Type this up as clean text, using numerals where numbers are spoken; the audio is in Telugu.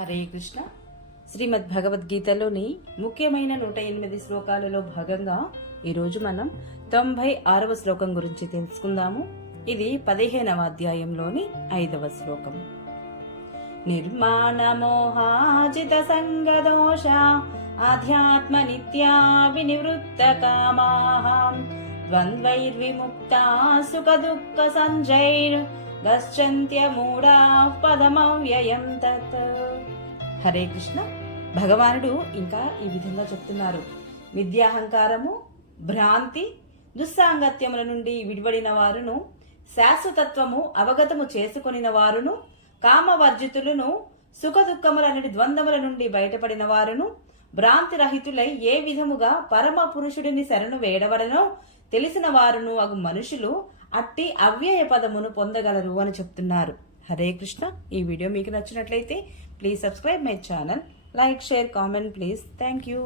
హరే కృష్ణ. శ్రీమద్ భగవద్గీతలోని ముఖ్యమైన 108 శ్లోకాలలో భాగంగా ఈరోజు మనం 96వ శ్లోకం గురించి తెలుసుకుందాము. ఇది 15వ అధ్యాయంలోని 5వ శ్లోకం. నిర్మాణ మోహాజిత సంగదోష ఆధ్యాత్మ నిత్యా వినివృత్త కామాః ద్వంద్వైర్విముక్తా సుఖ దుఃఖ సంజైర్ గచ్చంత్యమూఢా పదమవ్యయం తత్. హరే కృష్ణ. భగవానుడు ఇంకా ఈ విధంగా చెప్తున్నారు. విద్యాహంకారము, భ్రాంతి, దుస్సాంగత్యముల నుండి విడివడిన వారును, శాశ్వతత్వము అవగతము చేసుకొనిన వారును, కామవర్జితులను, సుఖ దుఃఖములనటి ద్వంద్వముల నుండి బయటపడిన వారును, భ్రాంతి రహితులై ఏ విధముగా పరమ పురుషుడిని శరణు వేడవడనో తెలిసిన వారును అగు మనుషులు అట్టి అవ్యయ పదమును పొందగలరు అని చెప్తున్నారు. హరే కృష్ణ. ఈ వీడియో మీకు నచ్చినట్లయితే please subscribe my channel, like, share, comment please. Thank you.